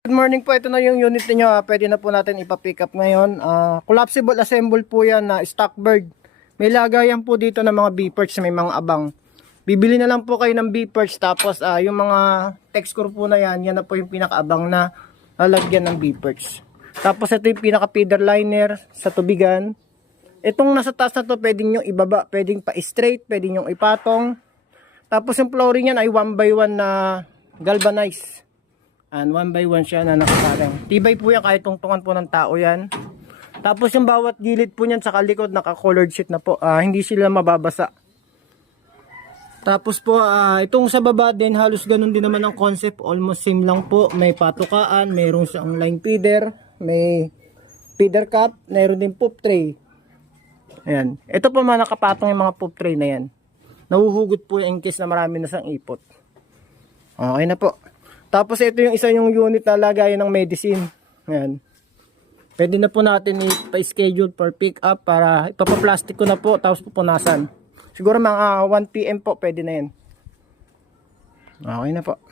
Good morning po, ito na yung unit niyo. Pwede na po natin ipa-pick up ngayon. Collapsible assemble po yan na stock bird. May lagayan po dito ng mga B-perch, may mga abang. Bibili na lang po kayo ng B-perch, tapos yung mga texture po na yan, yan na po yung pinakaabang na lalagyan ng B-perch. Tapos ito yung pinaka-feeder liner sa tubigan. Itong nasa taas na to, pwede nyo ibaba, pwedeng pa-straight, pwede nyo ipatong. Tapos yung flooring yan ay 1x1 na galvanized. And 1x1 siya na nakaparang. Tibay po yan kahit tungtungan po ng tao yan. Tapos yung bawat gilid po niyan sa kalikod naka-colored sheet na po. Hindi sila mababasa. Tapos po itong sa baba din halos ganun din naman ang concept. Almost same lang po. May patukaan, mayroon siyang line feeder, may feeder cap, mayroon din poop tray. Ayan. Ito po mga nakapatong yung mga poop tray na yan. Nahuhugot po in case na marami na sang ipot. Okay na po. Tapos ito yung isa yung unit na lagayan ng medicine. Ayan. Pwede na po natin ipa-schedule for pick up para ipapa-plastic ko na po tapos pupunasan. Siguro mga 1 PM po pwede na yan. Okay na po.